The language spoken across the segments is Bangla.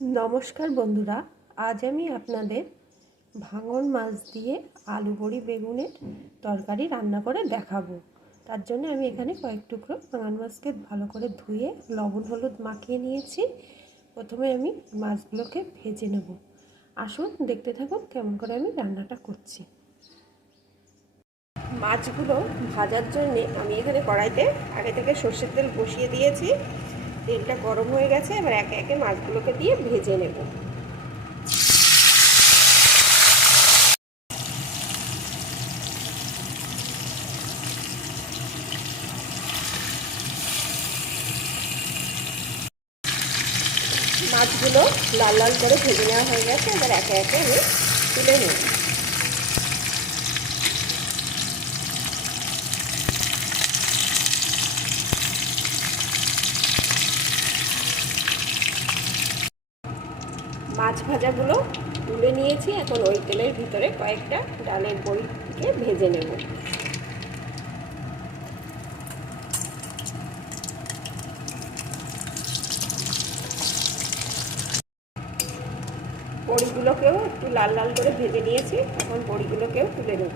নমস্কার বন্ধুরা, আজ আমি আপনাদের ভাঙন মাছ দিয়ে আলু বড়ি, বেগুনের তরকারি রান্না করে দেখাবো। তার জন্য আমি এখানে কয়েক টুকরো ভাঙন মাছকে ভালো করে ধুয়ে লবণ, হলুদ মাখিয়ে নিয়েছি। প্রথমে আমি মাছগুলোকে ভেজে নেব। আসুন দেখতে থাকুন কেমন করে আমি রান্নাটা করছি। মাছগুলো ভাজার জন্যে আমি এখানে কড়াইতে আগে থেকে সর্ষের তেল বসিয়ে দিয়েছি। তেলটা গরম হয়ে গেছে, এবার একে একে মাছগুলোকে দিয়ে ভেজে নেব। মাছগুলো লাল লাল করে ভেজে নেওয়া হয়ে গেছে, এবার একে একে আমি তুলে নেব। মাছ ভাজাগুলো তুলে নিয়েছি। এখন ওই তেলের ভিতরে কয়েকটা ডালের বড়িকে ভেজে নেব। বড়িগুলোকেও একটু লাল লাল করে ভেজে নিয়েছি। এখন বড়িগুলোকেও তুলে নেব।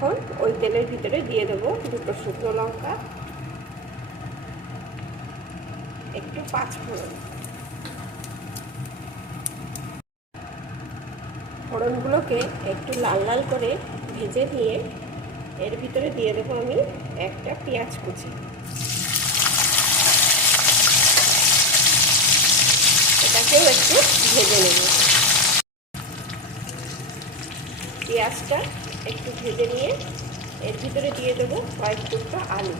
এখন ওই তেলের ভিতরে দিয়ে দেবো দুটো শুকনো লঙ্কা, একটু পাঁচ ফোড়ন ফোড়নগুলোকে একটু লাল লাল করে ভেজে নিয়ে এর ভিতরে দিয়ে দেবো আমি একটা পেঁয়াজ কুচি। এটাকেও একটু ভেজে নেব। পেঁয়াজটা একটু ভেজে নিয়ে এর ভিতরে দিয়ে দেবো কয়েক টুকরো আলু।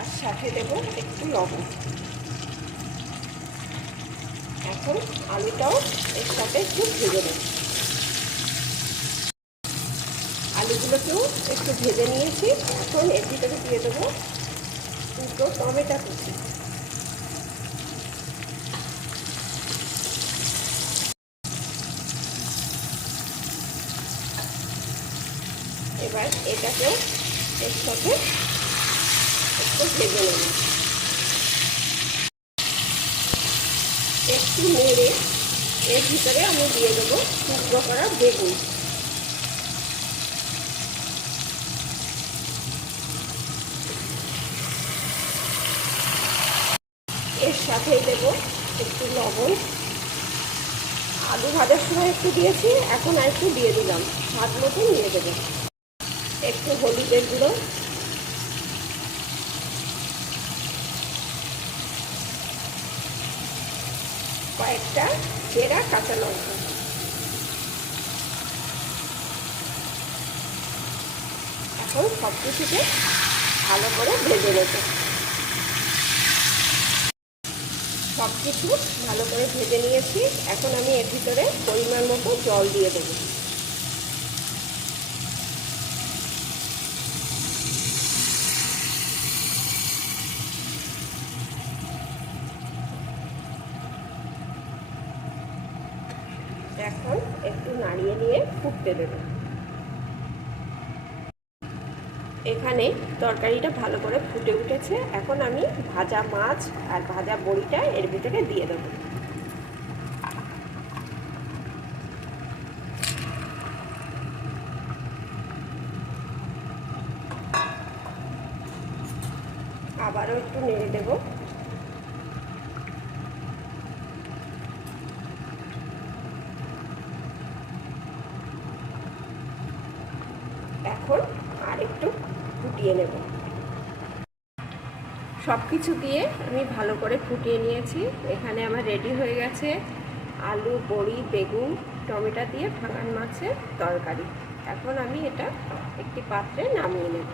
আর সাথে দেবো একটু লবণ। এখন আলুটাও এর সাথে একটু ভেজে নেব। আলুগুলোকেও একটু ভেজে নিয়েছি। এখন এর ভিতরে দিয়ে দেবো দুটো টমেটো কুচি। এবার এটাকেও এর সাথে একটু ভেজে নেব। একটু নেড়ে এর ভিতরে আমি দিয়ে দেবো টুকরো করা বেগুন। এর সাথে দেব একটু লবণ। আলু ভাজার সময় একটু দিয়েছি, এখন আর একটু দিয়ে দিলাম। স্বাদ মতন দিয়ে দেবো। একটু হলুদের গুঁড়ো। কয়েকটা চেরা কাঁচা লঙ্কা। এখন সব ভালো করে ভেজে নেব। সব কিছু ভালো করে ভেজে নিয়েছি। এখন আমি এর ভিতরে পরিমাণ মতো জল দিয়ে দেবো। এখন একটু নাড়িয়ে নিয়ে ফুটতে দেব এখানে তরকারিটা ভালো করে ফুটে উঠেছে। এখন আমি ভাজা মাছ আর ভাজা বড়িটা এর ভিতরে দিয়ে দেবো। আবারও একটু নেড়ে দেবো এখন আর একটু ফুটিয়ে নেব। সব কিছু দিয়ে আমি ভালো করে ফুটিয়ে নিয়েছি। এখানে আমার রেডি হয়ে গেছে আলু, বড়ি, বেগুন, টমেটো দিয়ে ভাঙান মাছের তরকারি। এখন আমি এটা একটি পাত্রে নামিয়ে নেব।